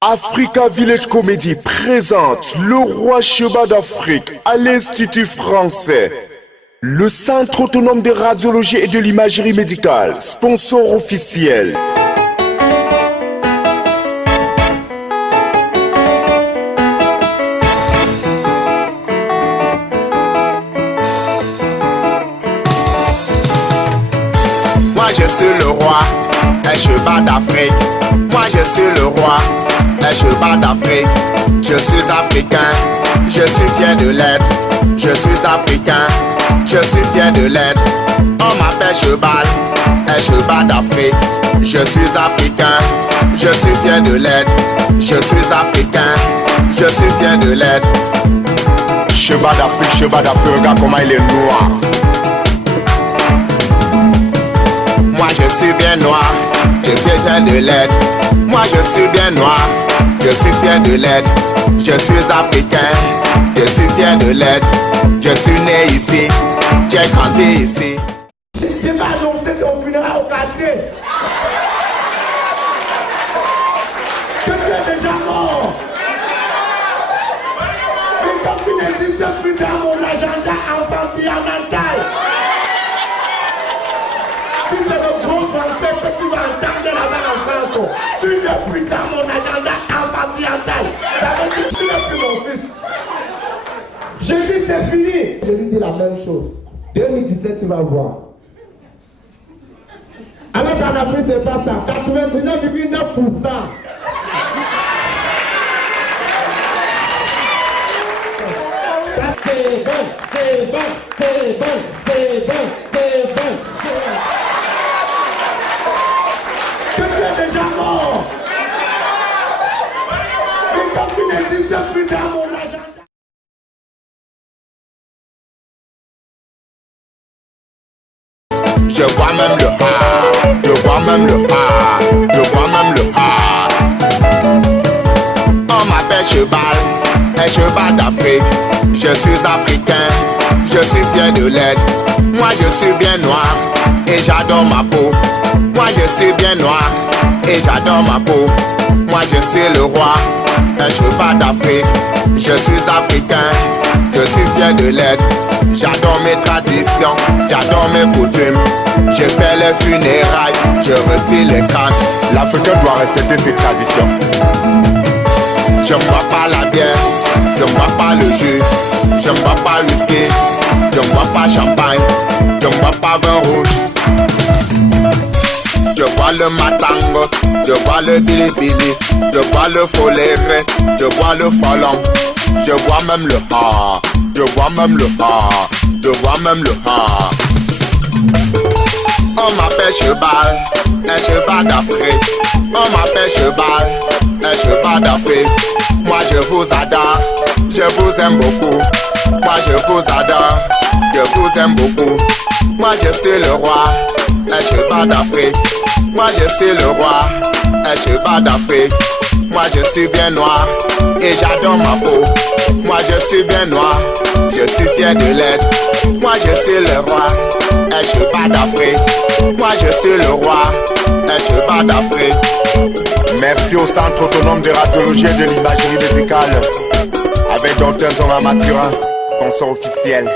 Africa Village Comedy présente le roi Sheba d'Afrique à l'Institut français. Le Centre autonome de radiologie et de l'imagerie médicale, sponsor officiel. Moi je suis le roi, Sheba d'Afrique. Moi je suis le roi, Sheba d'Afrique. Je suis africain, je suis fier de l'être. Je suis africain, je suis fier de l'être. On m'appelle Shebal, Sheba d'Afrique. Je suis africain, je suis fier de l'être. Je suis africain, je suis fier de l'être. Sheba d'Afrique, regarde comment il est noir. Moi je suis bien noir, je suis fier de l'être. Moi je suis bien noir, je suis fier de l'être. Je suis africain, je suis fier de l'être. Je suis né ici, j'ai grandi ici. Tu vas annoncer ton funérail au quartier. Que tu es déjà mort. Mais comme tu n'existes plus dans mon agenda enfantillamental, si c'est le gros français que tu vas entendre là-bas en France, tu n'es plus dans mon agenda enfantillamental. Ça veut dire que tu n'es plus mon fils. Je dis c'est fini. Je lui dis la même chose. 2017, tu vas voir. Alors qu'en Afrique, c'est pas ça. 99,9%. C'est bon, c'est bon, c'est bon, c'est bon, c'est bon. Que tu es déjà mort. Mais comme tu n'existes plus dans mon agenda. Je vois même le A, je vois même le A, je vois même le A. On m'appelle Shebal, Sheba d'Afrique. Je suis africain, je suis fier de l'être. Moi je suis bien noir et j'adore ma peau. Moi je suis bien noir et j'adore ma peau. Moi je suis le roi, Sheba d'Afrique. Je suis africain, je suis fier de l'être. J'adore mes traditions, j'adore mes coutumes. Je fais les funérailles, je retire les crânes. L'Africain doit respecter ses traditions. Je ne bois pas la bière, je ne bois pas le jus. Je ne bois pas whisky, je ne bois pas champagne. Je ne bois pas vin rouge. Je bois le matango, je bois le bilibili. Je bois le foléré, je bois le folon. Je bois même le ha, je bois même le ha, je bois même le ha. On m'appelle Shebal, Sheba d'Afrique. On m'appelle Shebal, Sheba d'Afrique. Moi je vous adore, je vous aime beaucoup. Moi je vous adore, je vous aime beaucoup. Moi je suis le roi, Sheba d'Afrique. Moi je suis le roi, Sheba d'Afrique. Moi je suis bien noir et j'adore ma peau. Moi je suis bien noir, je suis fier de l'être. Moi je suis le roi, Sheba d'Afrique. Moi je suis le roi, Sheba d'Afrique. Merci au Centre autonome de radiologie et de l'imagerie médicale. Avec Dr Zoma Mathurin, sponsor officiel.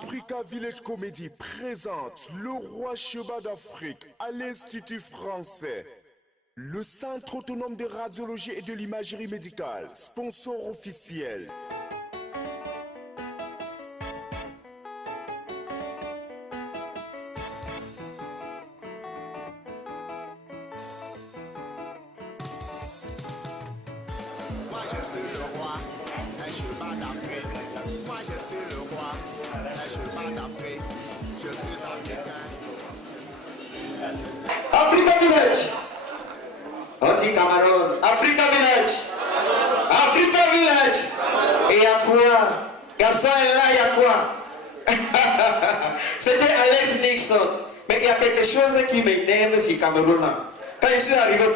Africa Village Comedy présente le roi Sheba d'Afrique à l'Institut français. Le Centre autonome de radiologie et de l'imagerie médicale, sponsor officiel. Moi je suis le roi, Sheba d'Afrique. Moi je suis le roi, Sheba d'Afrique. Je suis africain. Africa Village. On dit Cameroun. Africa Village. Africa Village. Et il y a quoi? Garçon est là, il y a quoi? C'était Alex Nixon. Mais il y a quelque chose qui m'énerve sur Cameroun. Quand je suis arrivé au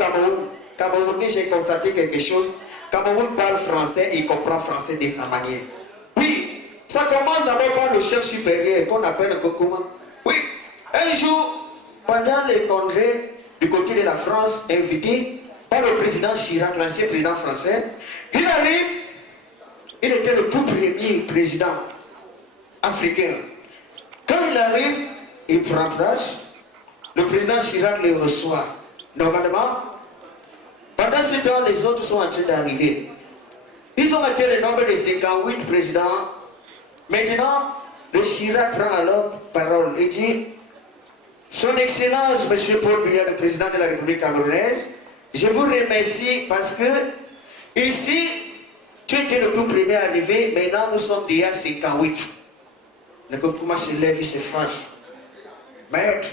Cameroun, j'ai constaté quelque chose. Cameroun parle français et il comprend français de sa manière. Oui, ça commence d'abord par le chef supérieur qu'on appelle Kokuma. Oui, un jour, pendant les congrès du côté de la France, invité par le président Chirac, l'ancien président français, il arrive, il était le tout premier président africain. Quand il arrive, il prend place, le président Chirac le reçoit. Normalement, pendant ce temps, les autres sont en train d'arriver. Ils ont été le nombre de 58 présidents. Maintenant, le Chirac prend alors parole et dit: Son Excellence, M. Paul Biya, le président de la République camerounaise, je vous remercie parce que ici, tu étais le tout premier arrivé, maintenant nous sommes déjà 58. Le Kokuma se lève, il se fâche. Maître,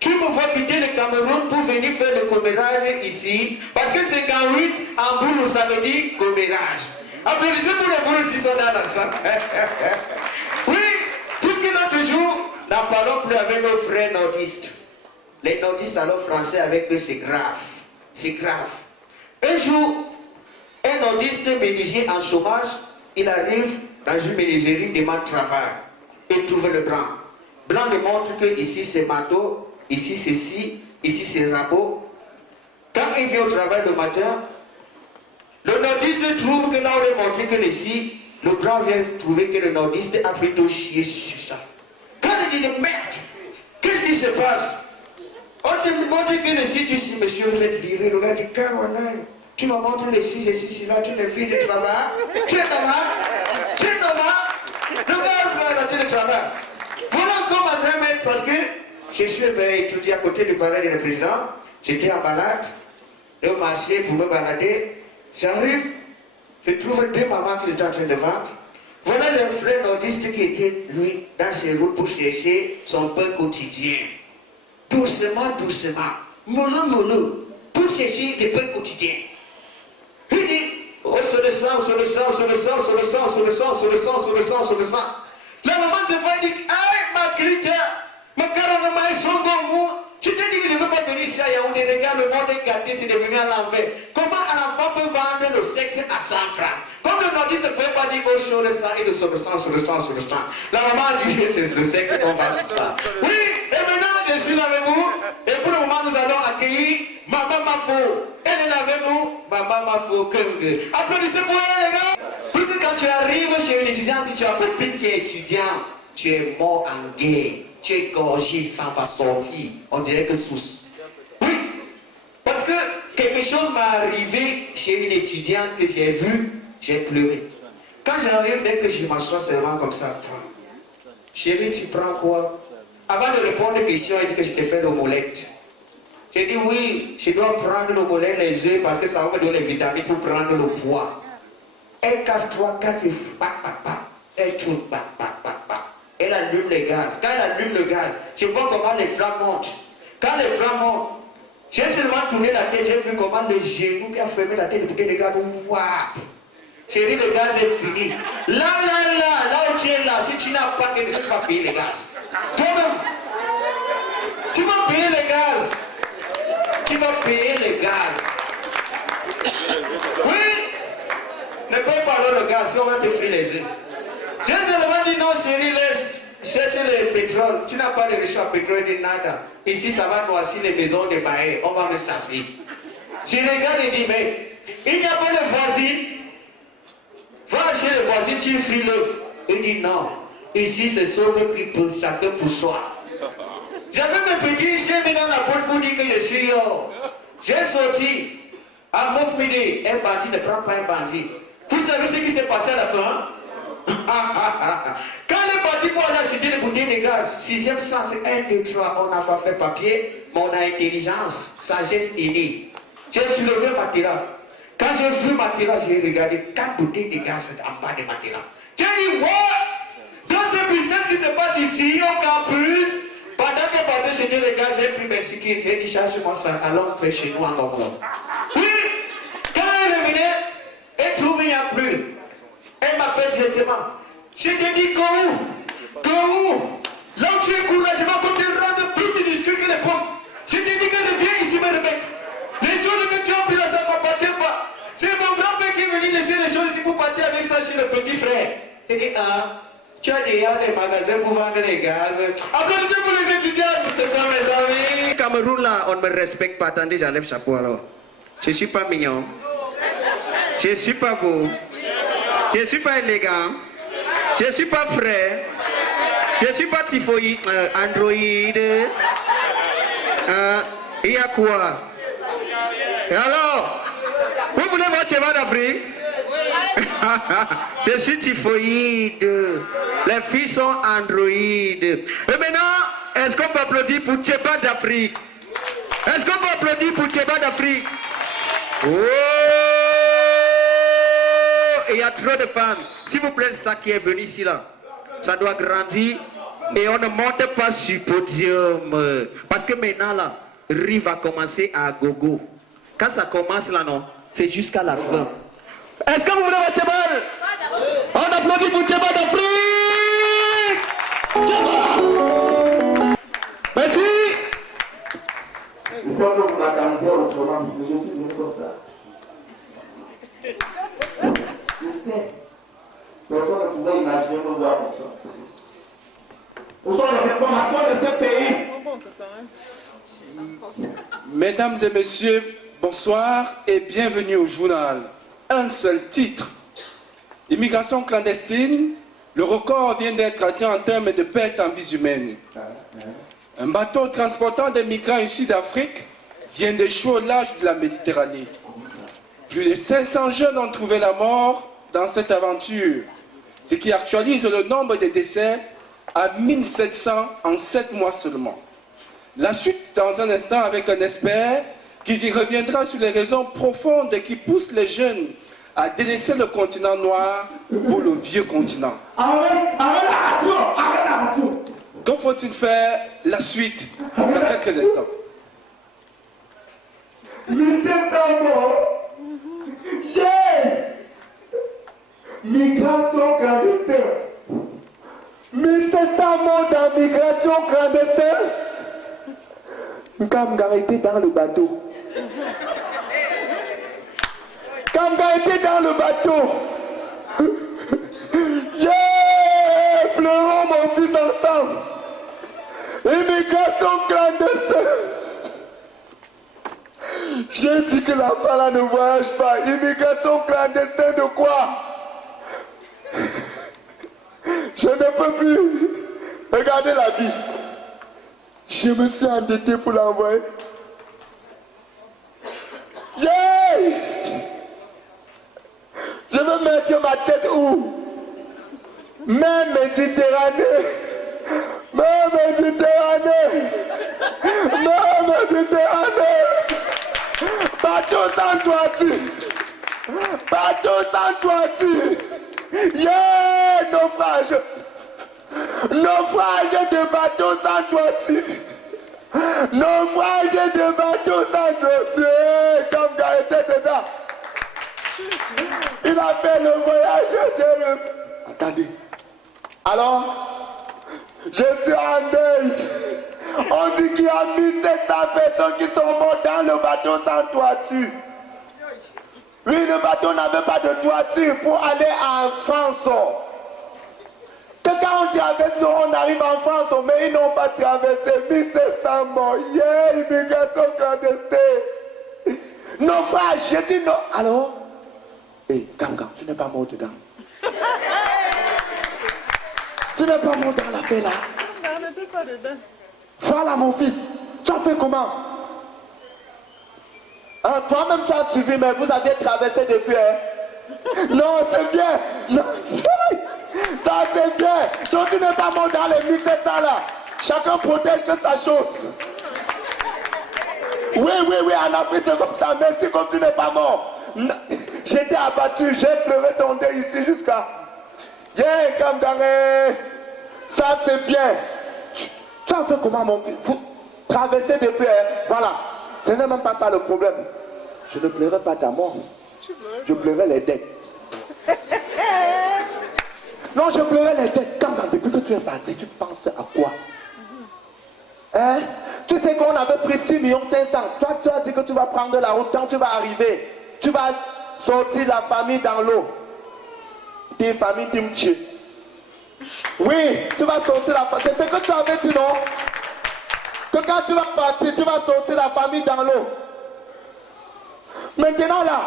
tu me vois quitter le Cameroun pour venir faire le commérage ici, parce que 58 en boulot, ça veut dire commérage. Applaudissez pour les boulots qui sont dans la salle. Oui, puisque l'autre jour, n'en parlons plus avec nos frères nordistes. Les nordistes alors français avec eux, c'est grave. C'est grave. Un jour, un nordiste menuisier en chômage, il arrive dans une menuiserie, demande travail. Il trouve le blanc. Blanc lui montre que ici c'est bateau, ici c'est scie, ici c'est rabot. Quand il vient au travail le matin, le nordiste trouve que là on lui a montré que les scies, le blanc vient trouver que le nordiste a plutôt chié sur ça. Quand il dit merde, qu'est-ce qui se passe? On te montre que les scies, tu dis monsieur vous êtes viré, le gars dit Caroline, tu m'as montré les scies et ceci là, tu ne vis de travail, tu es normal, tu es normal, le gars va arrêter le travail. Voilà encore ma grand-mère parce que je suis étudié à côté du palais du président, j'étais en balade, au marché pour me balader. J'arrive, je trouve deux mamans qui étaient en train de vendre. Voilà le frère nordiste qui était, lui, dans ses routes pour chercher son pain quotidien. Doucement, doucement, mollo, mollo, pour chercher des pains quotidiens. Il dit, oh, sur le sang, sur le sang, sur le sang, sur le sang, sur le sang, sur le sang, sur le sang, sur le sang. La maman se fait dire, aïe, ma grita, ma caronnement est son gommou. Je t'ai dit que je ne veux pas venir ici à Yaoundé, regarde, le monde est gâté, c'est devenu à l'envers. Comment un enfant peut vendre le sexe à 100 francs? Comme le nordiste ne peut pas dire au chaud le sang et de sur le sang, sur le sang, sur le sang. La maman a dit que c'est le sexe qu'on vend ça. Oui, et maintenant je suis là avec vous. Et pour le moment, nous allons accueillir Maman Mafo. Elle est là avec nous, Maman Mafo Kenge. Applaudissez pour elle, les gars. Puisque quand tu arrives chez un étudiant, si tu as un copine qui est étudiant, tu es mort en guerre. Tu es gorgé, ça va sortir. On dirait que sous. Oui, parce que quelque chose m'est arrivé chez une étudiante que j'ai vue, j'ai pleuré. Quand j'arrive, dès que je m'assois seulement comme ça, chérie, tu prends quoi? Avant de répondre aux questions, elle dit que je te fais l'omelette. J'ai dit oui, je dois prendre l'omelette, les œufs, parce que ça va me donner les vitamines pour prendre le poids. Elle casse 3, 4, elle tourne, elle allume les gaz. Quand elle allume le gaz, je vois comment les flammes montent. Quand les flammes montent, j'ai seulement tourné la tête, j'ai vu comment le genou qui a fermé la tête de les gars, waouh! J'ai dit le gaz est fini. Là où tu es là, si tu n'as pas quelque chose, tu vas payer les gaz. Toi-même, tu vas payer les gaz. Tu vas payer les gaz. Oui, ne paye pas le gaz, sinon on va te frire les yeux. J'ai seulement dit non, chérie, laisse chercher le pétrole. Tu n'as pas de richesse à pétrole, dit nada. Ici, ça va noircir les maisons de Bahé. On va me chasser. Je regarde et dis, mais il n'y a pas de voisine. Va chez le voisin, tu frites l'œuf. Il dit non. Ici, c'est sauve qui peut, chacun pour soi. J'avais mes petits chiens mis dans la porte pour dire que je suis yo. J'ai sorti. À Mouf Midi, un bandit ne prend pas un bandit. Vous savez ce qui s'est passé à la fin? Quand les bandits pour aller acheter des bouteilles de gaz, 6e sens, 1, 2, 3, on n'a pas fait papier, mais on a intelligence, sagesse innée. J'ai soulevé ma matelas. Quand j'ai vu ma matelas, j'ai regardé 4 bouteilles de gaz en bas de ma matelas. J'ai dit, what? Dans ce business qui se passe ici, au campus, pendant que partait chez les gars, j'ai pris Merci qui j'ai dit, charge-moi ça, allons chez nous en Congo. Oui, quand elle revenait, elle trouve il n'y a plus. Elle m'appelle directement. Je te dis, go où? Là où tu es couru, je vais te rendre plus de discours que les pommes. Je te dis que reviens ici, me remettre. Les choses que tu as pris là, ça ne m'appartient pas. C'est mon grand-père qui est venu laisser les choses ici pour partir avec ça chez le petit frère. Il dit, ah, tu as déjà des magasins pour vendre les gaz. Applaudissez pour les étudiants, ce sont mes amis. Cameroun là, on ne me respecte pas. Attendez, j'enlève le chapeau alors. Je ne suis pas mignon. Je ne suis pas beau. Je ne suis pas élégant. Je ne suis pas frais. Je ne suis pas typhoïde. Androïde. Il y a quoi? Et alors? Vous voulez votre cheval d'Afrique? Je suis typhoïde. Les filles sont androïdes. Et maintenant, est-ce qu'on peut applaudir pour Tcheba d'Afrique? Est-ce qu'on peut applaudir pour Tcheba d'Afrique? Oh! Et il y a trop de femmes. S'il vous plaît, ça qui est venu ici là, ça doit grandir. Et on ne monte pas sur le podium. Parce que maintenant là, Riz va commencer à gogo. Quand ça commence là, non, c'est jusqu'à la fin. Est-ce que vous voulez votre cheval? On applaudit pour Tcheba d'Afrique! Tcheba! Merci! Il faut que vous m'attendiez autrement, mais je suis venu comme ça. Je sais. Personne ne pouvait imaginer me voir comme ça. Où sont les informations de ce pays? Mesdames et messieurs, bonsoir et bienvenue au journal. Un seul titre. Immigration clandestine, le record vient d'être atteint en termes de pertes en vies humaines. Un bateau transportant des migrants issus d'Afrique vient d'échouer au large de la Méditerranée. Plus de 500 jeunes ont trouvé la mort dans cette aventure, ce qui actualise le nombre de décès à 1700 en 7 mois seulement. La suite dans un instant avec un expert qui y reviendra sur les raisons profondes qui poussent les jeunes à délaisser le continent noir pour le vieux continent. Arrête la radio! Que faut-il faire? La suite dans quelques instants. 1700 morts! Yeah! Migration clandestine! 1700 morts dans migration clandestine! Kamga était dans le bateau. Kamga était dans le bateau. Yeah! Pleurons mon fils ensemble. Immigration clandestine. J'ai dit que la femme ne voyage pas. Immigration clandestine de quoi? Je ne peux plus. Regardez la vie. Je me suis endetté pour l'envoyer. Yeah! Je veux mettre ma tête où? Mer Méditerranée! Mer Méditerranée! Mer Méditerranée! Bateau sans toiture! Bateau sans toiture! Yeah! Naufrage! Naufrage de bateau sans toiture! Naufrage de bateau sans toiture! Comme gars était dedans! Il a fait le voyage. Attendez. Alors, je suis en deuil. On dit qu'il y a 1700 personnes qui sont mortes dans le bateau sans toiture. Oui, le bateau n'avait pas de toiture pour aller en France. Que quand on traverse, nous, on arrive en France, mais ils n'ont pas traversé 1700 morts. Yeah, immigration clandestine. Naufrage, j'ai dit non. Alors? Hé, Gamgam, tu n'es pas mort dedans. Tu n'es pas mort dans l'affaire là. Non, n'était pas dedans. Voilà mon fils, tu as fait comment? Toi-même tu as suivi, mais vous aviez traversé depuis. Non, c'est bien. Non, ça c'est bien. Donc tu n'es pas mort dans les 1700 là. Chacun protège de sa chose. Oui, en Afrique c'est comme ça. Merci comme tu n'es pas mort. J'étais abattu, j'ai pleuré ton deuil ici jusqu'à... Yeah, comme dans ça c'est bien. Tu as fait comment mon fils? Vous traversez depuis... Voilà. Ce n'est même pas ça le problème. Je ne pleurais pas ta mort. Je pleurais les dettes. Non, je pleurais les dettes. Comme depuis que tu es parti, tu penses à quoi? Hein? Tu sais qu'on avait pris 6 500 000. Toi, tu as dit que tu vas prendre la route. Quand tu vas arriver, tu vas sortir la famille dans l'eau. Tes familles d'Imtché. Oui, tu vas sortir la famille. C'est ce que tu avais dit, non? Que quand tu vas partir, tu vas sortir la famille dans l'eau. Maintenant là,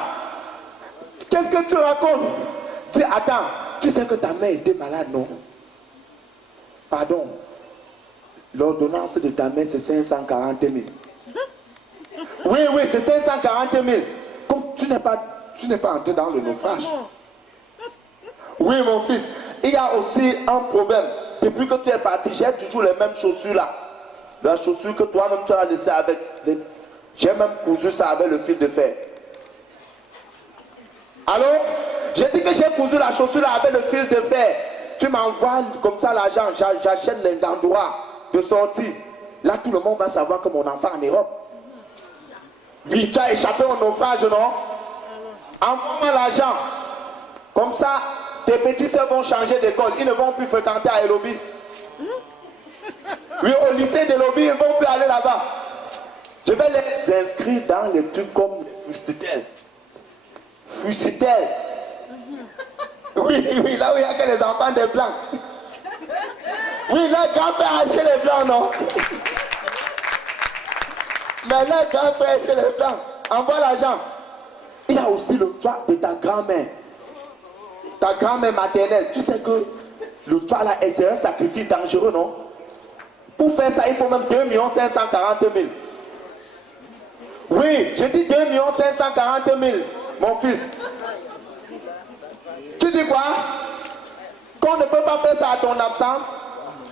qu'est-ce que tu racontes? Dis, attends, tu sais que ta mère était malade, non? Pardon. L'ordonnance de ta mère, c'est 540 000. Oui, c'est 540 000. Comme tu n'es pas entré dans le naufrage. Oui, mon fils, il y a aussi un problème. Depuis que tu es parti, j'ai toujours les mêmes chaussures là. La chaussure que toi-même tu as laissée avec les... J'ai même cousu ça avec le fil de fer. Allô? J'ai dit que j'ai cousu la chaussure là avec le fil de fer. Tu m'envoies comme ça l'argent, j'achète l'endroit de sortie. Là, tout le monde va savoir que mon enfant est en Europe. Oui, tu as échappé au naufrage, non? Envoie-moi l'argent. Comme ça, tes petits sœurs vont changer d'école. Ils ne vont plus fréquenter à Elobi. Oui, au lycée de Elobi, ils ne vont plus aller là-bas. Je vais les inscrire dans les trucs comme Fustitel. Fustitel. Oui, là où il n'y a que les enfants des blancs. Oui, leur grand-père a chez les blancs, non? Mais leur grand-père chez les blancs. Envoie l'argent. Il y a aussi le droit de ta grand-mère. Ta grand-mère maternelle. Tu sais que le droit là, c'est un sacrifice dangereux, non? Pour faire ça, il faut même 2 540 000. Oui, j'ai dit 2 540 000, mon fils. Tu dis quoi? Qu'on ne peut pas faire ça à ton absence?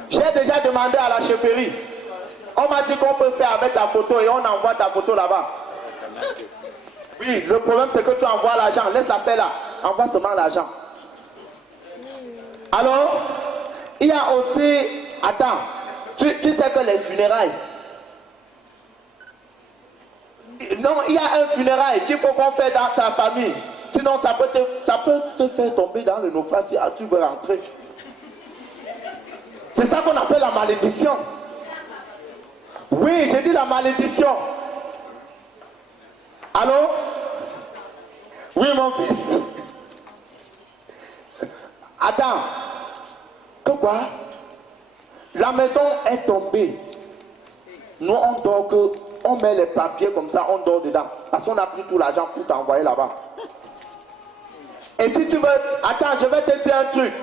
J'ai déjà demandé à la chefferie. On m'a dit qu'on peut faire avec ta photo et on envoie ta photo là-bas. Oui, le problème c'est que tu envoies l'argent. Laisse la paix là. Envoie seulement l'argent. Alors, il y a aussi... Attends, tu sais que les funérailles... Non, il y a un funérail qu'il faut qu'on fait dans ta famille. Sinon, ça peut te faire tomber dans le naufrage si tu veux rentrer. C'est ça qu'on appelle la malédiction. Oui, j'ai dit la malédiction. Allô? Oui, mon fils. Attends. Que quoi? La maison est tombée. Nous, on dort que... On met les papiers comme ça, on dort dedans. Parce qu'on a pris tout l'argent pour t'envoyer là-bas. Et si tu veux... Attends, je vais te dire un truc.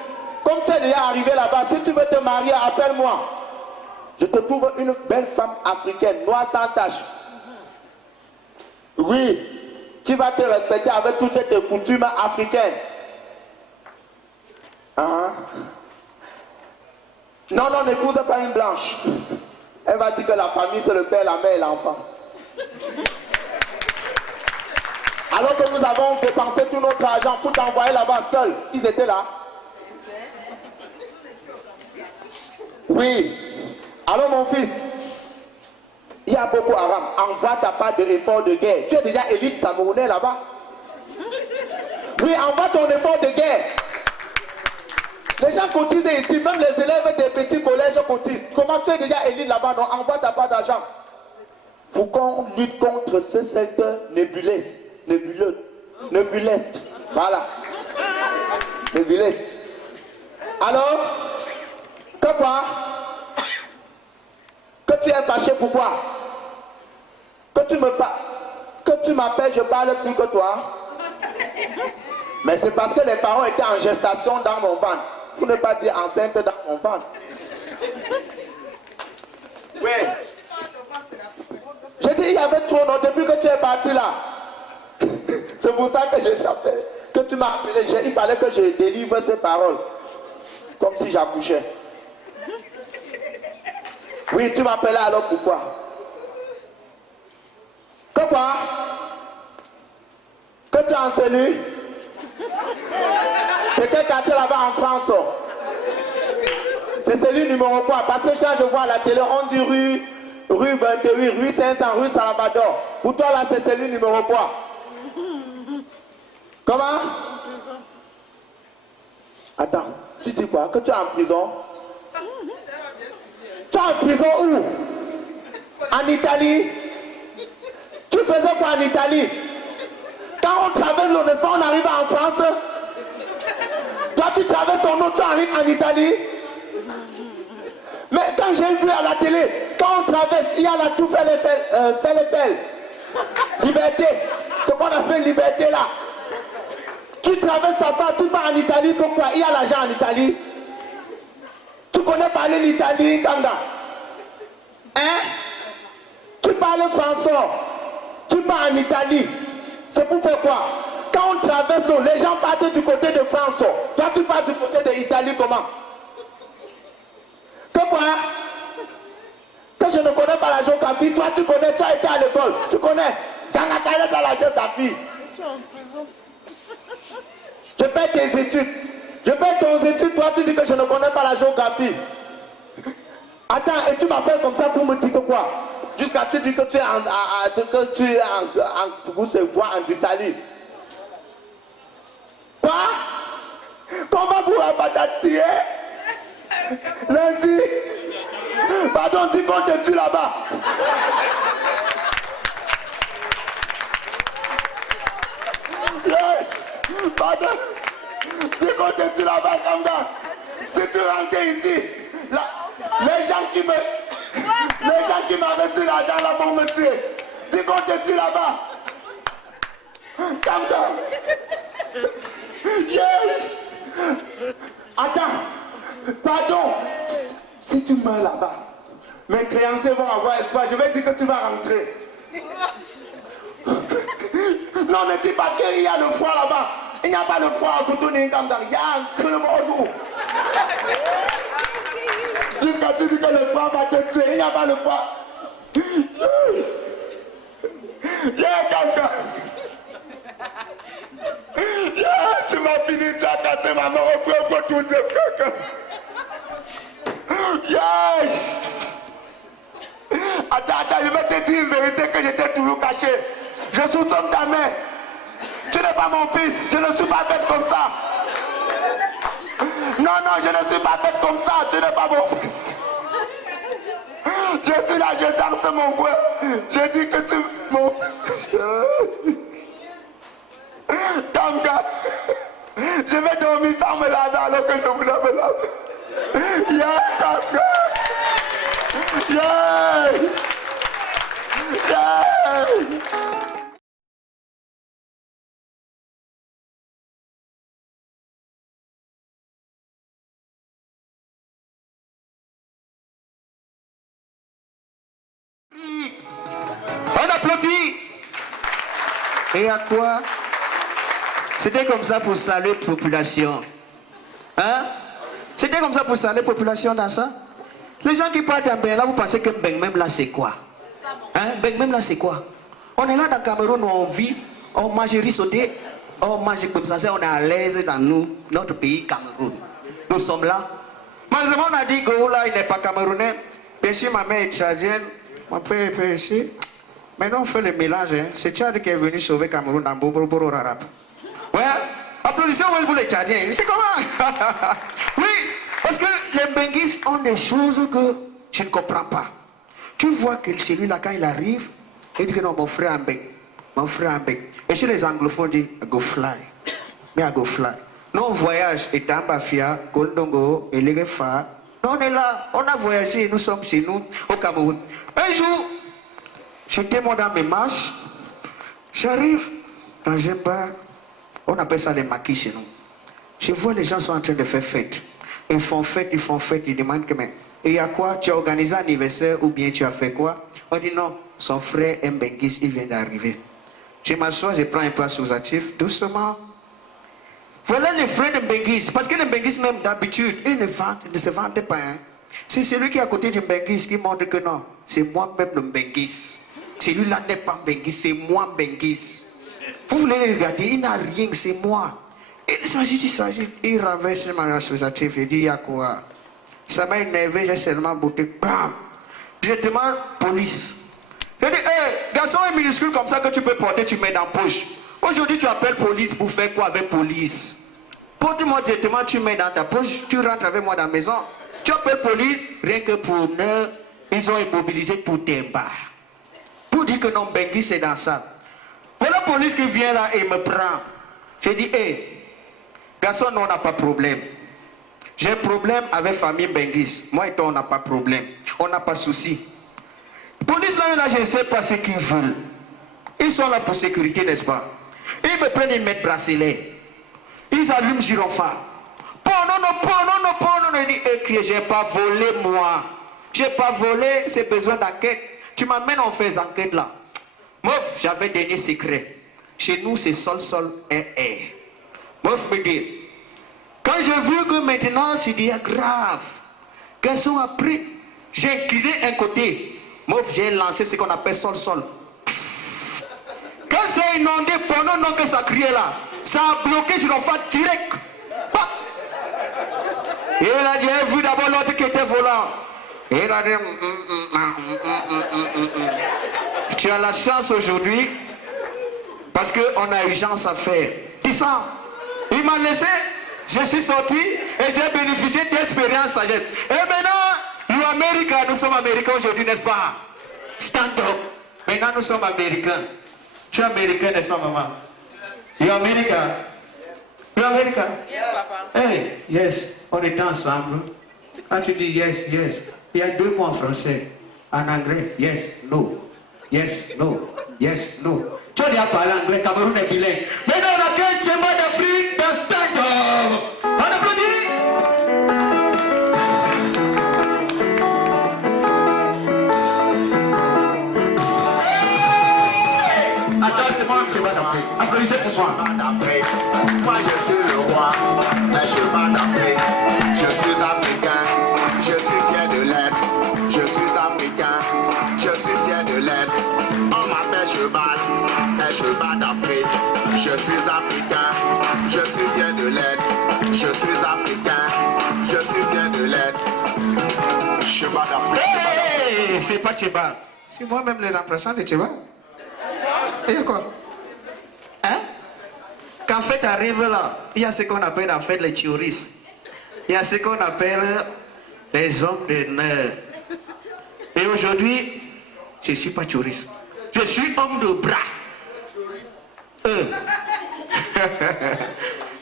Comme tu es déjà arrivé là-bas, si tu veux te marier, appelle-moi. Je te trouve une belle femme africaine, noire sans tache. Oui, qui va te respecter avec toutes tes coutumes africaines. Hein? Non, n'épouse pas une blanche. Elle va dire que la famille, c'est le père, la mère et l'enfant. Alors que nous avons dépensé tout notre argent pour t'envoyer là-bas seul. Ils étaient là. Oui. Alors mon fils, il y a beaucoup Haram. Envoie ta part de effort de guerre. Tu es déjà élite camerounais là-bas. Oui, envoie ton effort de guerre. Les gens cotisent ici, même les élèves des petits collèges cotisent. Comment tu es déjà élite là-bas? Non, envoie ta part d'argent. Pour qu'on lutte contre ce secteur nébulesque. Nébulesque. Voilà. Nébulesque. Alors, que quoi? Que tu es fâché pourquoi? Que tu m'appelles, je parle plus que toi. Mais c'est parce que les parents étaient en gestation dans mon ventre. Pour ne pas dire enceinte dans mon ventre. Oui. J'ai dit, il y avait trop, non, depuis que tu es parti là. C'est pour ça que je t'appelle. Que tu m'as appelé. Il fallait que je délivre ces paroles. Comme si j'accouchais. Oui, tu m'appelais alors pourquoi? Que quoi? Que tu as enseigné? C'est quel quartier là-bas en France? C'est celui numéro quoi? Parce que quand je vois à la télé, on dit rue 28, rue 500, rue Salvador. Pour toi là, c'est celui numéro quoi? Comment? Attends, tu dis quoi? Que tu es en prison? Tu es en prison où? En Italie? Tu faisais quoi en Italie? Quand Quand on traverse l'eau, n'est-ce pas, on arrive en France. Toi, tu traverses ton eau, tu arrives en Italie. Mais quand j'ai vu à la télé, quand on traverse, il y a la tour Eiffel. Liberté. Ce qu'on appelle liberté là. Tu traverses ta part, tu pars en Italie, pourquoi? Il y a l'argent en Italie. Tu connais parler l'Italie, Kanga? Hein? Tu parles français. Tu pars en Italie. C'est pour faire quoi? Quand on traverse l'eau, les gens partent du côté de France. Toi, tu pars du côté de l'Italie, comment? Que quoi? Que je ne connais pas la géographie. Toi, tu connais, tu as été à l'école. Tu connais. Dans la géographie. Je paie tes études. Je paie tes études. Toi, tu dis que je ne connais pas la géographie. Attends, et tu m'appelles comme ça pour me dire que quoi? Jusqu'à tu dis que tu es en Italie. Quoi? Comment vous rabattre lundi? Pardon, dis qu'on te tue là-bas. Pardon, dis qu'on te tue là-bas, Kanga. Si tu rentres ici, les gens qui m'ont reçu l'argent là vont me tuer. Dis qu'on te tue là-bas. Kanga. Yeah. Attends, pardon. Si tu meurs là-bas, mes créanciers vont avoir espoir. Je vais dire que tu vas rentrer. Non, ne dis pas qu'il y a le froid là-bas. Il n'y a pas le froid à Cotonou. Il y a un creux bonjour. Jusqu'à tu dis que le froid va te tuer. Il n'y a pas le froid. Yeah, Kanga. Yeah, tu m'as fini, tu as cassé ma main au point tout Kanga. Yeah. Attends, je vais te dire une vérité que j'étais toujours caché. Je soupçonne ta mère. Tu n'es pas mon fils, je ne suis pas bête comme ça. Non, je ne suis pas bête comme ça, tu n'es pas mon fils. Je suis là, je danse mon coin. Je dis que tu es mon fils. Kanga, je vais dormir sans me laver alors que je voulais me laver. Yeah, Kanga. Yeah. Yeah. On applaudit. Et à quoi? C'était comme ça pour saluer la population. Hein? C'était comme ça pour saluer la population dans ça? Les gens qui partent en Bénin, là, vous pensez que même là, c'est quoi? Hein? Même là, c'est quoi? On est là dans le Cameroun où on vit, on mange risotté, on mange comme ça, on est à l'aise dans notre pays, Cameroun. Nous sommes là. Malheureusement, on a dit que là, il n'est pas camerounais. Bien sûr, ma mère est tchadienne, mon père est ici. Maintenant, on fait le mélange. Hein. C'est Tchad qui est venu sauver Cameroun dans Boboro Rarap. Ouais, applaudissez pour les Tchadiens. C'est comment? Oui, parce que les Benguis ont des choses que tu ne comprends pas. Tu vois que celui-là, quand il arrive, il dit que non, mon frère en bec. Et chez les anglophones, dit, go fly. Mais I go fly. Nous, on voyage, et Tambafia, Gondongo, et les Refa. Nous, on est là, on a voyagé, nous sommes chez nous, au Cameroun. Un jour, j'étais moi dans mes marches, j'arrive dans un bar, on appelle ça les maquis chez nous. Je vois les gens sont en train de faire fête. Ils font fête, ils demandent que mais. Et il y a quoi? Tu as organisé un anniversaire ou bien tu as fait quoi? On dit non, son frère Mbengis, il vient d'arriver. Je m'assois, je prends un peu associatif, doucement. Voilà les frères de Mbengis, parce que les Mbengis même d'habitude, ils ne se vantent pas. Hein. C'est celui qui est à côté du Mbengis qui montre que non, c'est moi-même le Mbengis. Celui-là n'est pas Mbengis, c'est moi Mbengis. Vous voulez les regarder, il n'a rien, c'est moi. Il s'agit, il renverse mon associatif, il dit, il y a quoi? Ça m'a énervé, j'ai seulement bouté, bam! Directement, police. Il dit, hé, garçon est minuscule comme ça que tu peux porter, tu mets dans la poche. Aujourd'hui, tu appelles police pour faire quoi avec police? Porte-moi directement, tu mets dans ta poche, tu rentres avec moi dans la maison. Tu appelles police, rien que pour nous, ils ont immobilisé tout un bar. Pour dire que non, Benguis c'est dans ça. Voilà police qui vient là et me prend. J'ai dit, hé, garçon, non, on n'a pas de problème. J'ai un problème avec famille Benguis. Moi et toi, on n'a pas de problème. On n'a pas de souci. Police là, je ne sais pas ce qu'ils veulent. Ils sont là pour sécurité, n'est-ce pas? Ils me prennent, ils mettent bracelet. Ils allument gyrophare. Il dit, écrit, j'ai pas volé moi. J'ai pas volé, c'est besoin d'enquête. Tu m'amènes, on fait enquête là. Meuf, j'avais dernier secret. Chez nous, c'est sol, air. Meuf me dit, quand j'ai vu que maintenant, c'est dit, grave. Qu'elles sont appris, j'ai incliné un côté. Meuf, j'ai lancé ce qu'on appelle sol. Quand c'est inondé, pendant que ça criait là, ça a bloqué sur l'enfant direct. Et il a dit, j'ai vu d'abord l'autre qui était volant. Et il a dit, tu as la chance aujourd'hui parce qu'on a urgence à faire. Dis ça. Il m'a laissé, je suis sorti et j'ai bénéficié d'expérience sagesse. Et maintenant, nous sommes américains aujourd'hui, n'est-ce pas? Stand up. Maintenant, nous sommes américains. Tu es américain, n'est-ce pas, maman? You American? You American? Yes, papa. Hey, yes. On était ensemble. Quand tu dis yes, il y a deux mots en français. En anglais, yes, no. Yes, no. Yes, no. Tu as déjà parlé anglais, Cameroun est bilingue. Maintenant, on a qu'un Tchemba d'Afrique dans Stand Up. On applaudit. Attends, c'est moi un Tchemba d'Afrique. Applaudissez pour moi. Moi je suis le roi, un cheval d'Afrique. Je suis africain, je suis fier de l'être. Je suis africain, je suis fier de l'être. On m'appelle cheval, un cheval d'Afrique. Je suis africain, je suis fier de l'être. Je suis africain, je suis fier de l'être. Cheval d'Afrique. Hey, c'est pas Tcheba. C'est moi-même le remplaçant de Tcheba. Et quoi? Hein? Quand fête arrive là, il y a ce qu'on appelle en fait les touristes. Il y a ce qu'on appelle les hommes d'honneur. Et aujourd'hui, je ne suis pas touriste. Je suis homme de bras.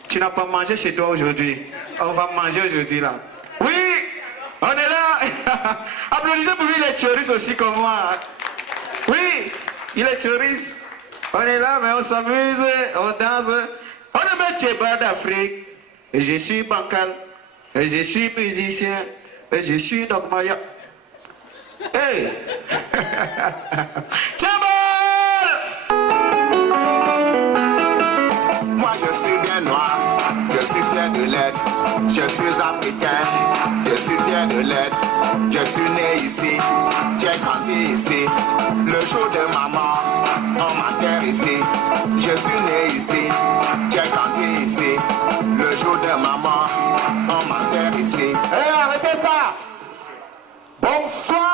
Tu n'as pas mangé chez toi aujourd'hui. On va manger aujourd'hui là. Oui, on est là. Applaudissez pour lui les touristes aussi comme moi. Oui, il est touriste. On est là, mais on s'amuse, on danse. On est bien Tcheba d'Afrique. Et je suis bancal. Et je suis musicien. Et je suis dogmaya. Hey! Tcheba! Moi je suis bien noir, je suis fier de l'être. Je suis africain, je suis fier de l'être. Je suis né ici, j'ai grandi ici. Le jour de ma mort, on m'enterre ici. Je suis né ici, j'ai grandi ici. Le jour de ma mort, on m'enterre ici. Hé, arrêtez ça! Bonsoir!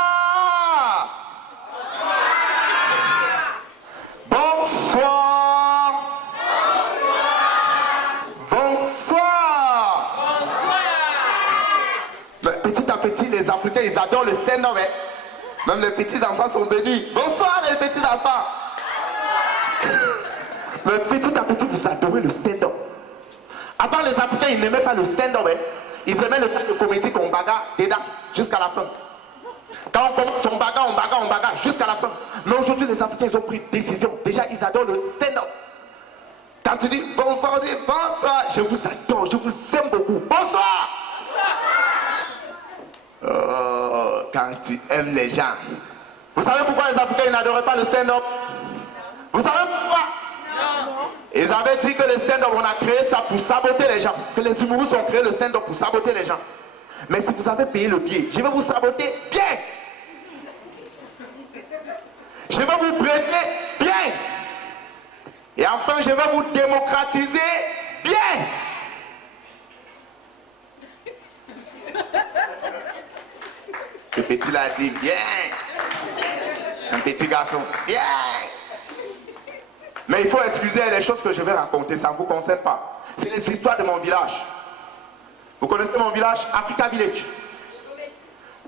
Bonsoir! Bonsoir! Mais petit à petit, les Africains, ils adorent le stand-up. Hein? Même les petits enfants sont bénis. Bonsoir les petits enfants. Mais petit à petit, vous adorez le stand-up. Avant, les Africains, ils n'aimaient pas le stand-up. Hein? Ils aimaient le genre de comédie qu'on bagarre dedans jusqu'à la fin. Quand on commence, on bagarre jusqu'à la fin. Mais aujourd'hui, les Africains, ils ont pris décision. Déjà, ils adorent le stand-up. Quand tu dis bonsoir, on dit bonsoir. Je vous adore, je vous aime beaucoup. Bonsoir. Oh, quand tu aimes les gens. Vous savez pourquoi les Africains, ils n'adoraient pas le stand-up? Vous savez pourquoi? Non. Ils avaient dit que le stand-up, on a créé ça pour saboter les gens. Que les humoristes ont créé le stand-up pour saboter les gens. Mais si vous avez payé le billet, je vais vous saboter bien. Je vais vous briefer bien. Et enfin, je vais vous démocratiser bien. Le petit l'a dit bien. Un petit garçon, bien. Mais il faut excuser les choses que je vais raconter, ça ne vous concerne pas. C'est les histoires de mon village. Vous connaissez mon village? Africa Village.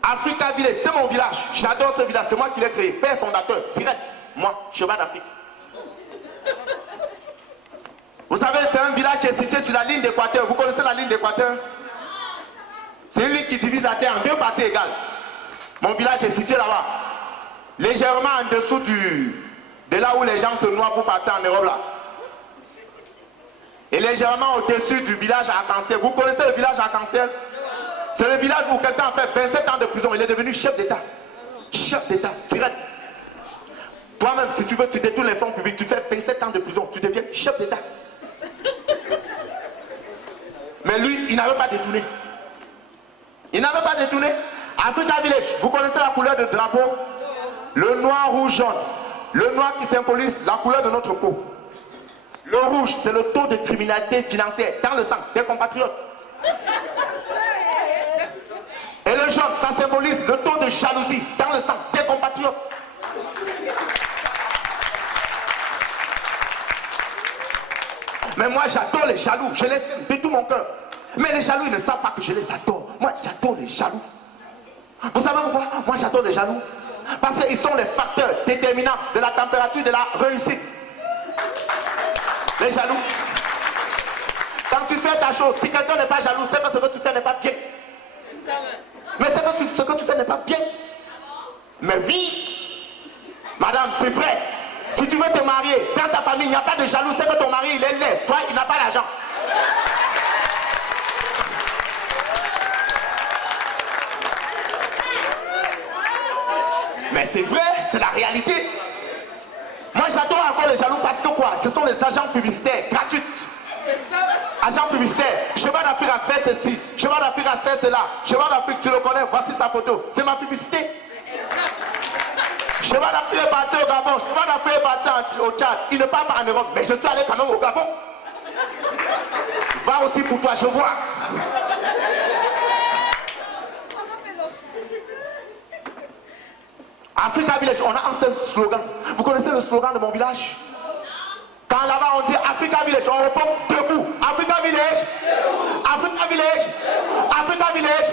Africa Village, c'est mon village. J'adore ce village, c'est moi qui l'ai créé. Père fondateur, direct. Moi, cheval d'Afrique. Vous savez, c'est un village qui est situé sur la ligne d'équateur. Vous connaissez la ligne d'équateur? C'est une ligne qui divise la terre en deux parties égales. Mon village est situé là-bas. Légèrement en dessous de là où les gens se noient pour partir en Europe là. Et légèrement au-dessus du village Arc-en-Ciel. Vous connaissez le village Arc-en-Ciel? C'est le village où quelqu'un a fait 27 ans de prison. Il est devenu chef d'État. Chef d'État, direct. Toi-même, si tu veux, tu détournes les fonds publics, tu fais 27 ans de prison, tu deviens chef d'État. Mais lui, il n'avait pas détourné. Il n'avait pas détourné. Africa Village, vous connaissez la couleur de drapeau? Le noir, rouge, jaune. Le noir qui symbolise la couleur de notre peau. Le rouge, c'est le taux de criminalité financière dans le sang des compatriotes. Et le jaune, ça symbolise le taux de jalousie dans le sang des compatriotes. Mais moi, j'adore les jaloux. Je les aime de tout mon cœur. Mais les jaloux, ils ne savent pas que je les adore. Moi, j'adore les jaloux. Vous savez pourquoi? Moi, j'adore les jaloux. Parce qu'ils sont les facteurs déterminants de la température de la réussite. Les jaloux. Quand tu fais ta chose, si quelqu'un n'est pas jaloux, c'est que ce que tu fais n'est pas bien. Mais c'est que ce que tu fais n'est pas bien. Mais oui, madame, c'est vrai. Si tu veux te marier, dans ta famille, il n'y a pas de jaloux, c'est que ton mari, il est laid. Soit il n'a pas l'argent. Mais c'est vrai, c'est la réalité. Moi, j'adore encore les jaloux parce que quoi? Ce sont les agents publicitaires gratuits. Agent publicitaire, Cheval d'Afrique a fait ceci, Cheval d'Afrique a fait cela, Cheval d'Afrique, tu le connais, voici sa photo. C'est ma publicité. Cheval d'Afrique est parti au Gabon, Cheval d'Afrique est parti au Tchad. Il ne part pas en Europe, mais je suis allé quand même au Gabon. Va aussi pour toi, je vois. Africa Village, on a un seul slogan. Vous connaissez le slogan de mon village? Quand là-bas on dit Africa Village, on répond debout. Africa Village, Africa Village, Africa Village.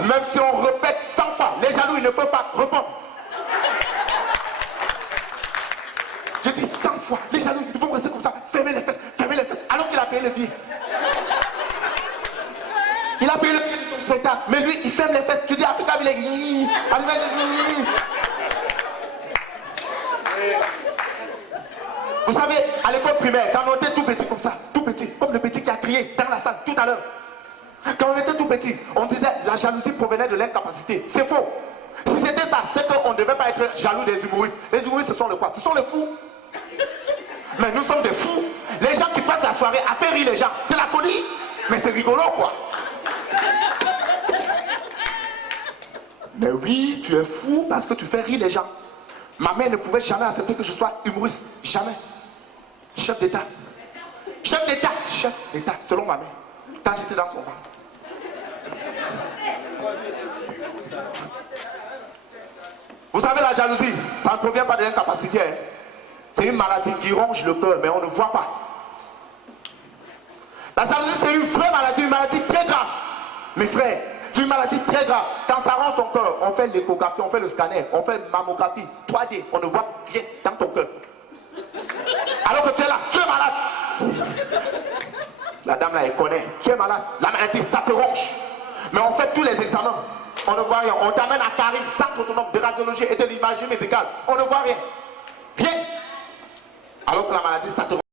Même si on répète 100 fois, les jaloux, ils ne peuvent pas répondre. Je dis 100 fois, les jaloux, ils vont rester comme ça, fermer les fesses, alors qu'il a payé le billet. Il a payé le billet de ton spectacle, mais lui, il ferme les fesses. Tu dis Africa Village, Vous savez, à l'école primaire, quand on était tout petit comme ça, tout petit, comme le petit qui a crié dans la salle tout à l'heure. Quand on était tout petit, on disait la jalousie provenait de l'incapacité. C'est faux. Si c'était ça, c'est qu'on ne devait pas être jaloux des humoristes. Les humoristes, ce sont les quoi? Ce sont les fous. Mais nous sommes des fous. Les gens qui passent la soirée à faire rire les gens, c'est la folie. Mais c'est rigolo, quoi. Mais oui, tu es fou parce que tu fais rire les gens. Ma mère ne pouvait jamais accepter que je sois humoriste. Jamais. Chef d'État. Chef d'État. Chef d'État, selon ma mère. Quand j'étais dans son ventre. Vous savez, la jalousie, ça ne provient pas de l'incapacité. Hein. C'est une maladie qui ronge le cœur, mais on ne voit pas. La jalousie, c'est une vraie maladie, une maladie très grave. Mes frères, c'est une maladie très grave. Quand ça ronge ton cœur, on fait l'échographie, on fait le scanner, on fait mammographie, 3D, on ne voit rien dans ton cœur. Alors que tu es là, tu es malade. La dame là, elle connaît, tu es malade. La maladie, ça te ronge. Mais on fait tous les examens, on ne voit rien. On t'amène à Carine, centre autonome de radiologie et de l'imagerie médicale. On ne voit rien. Rien. Alors que la maladie, ça te ronge.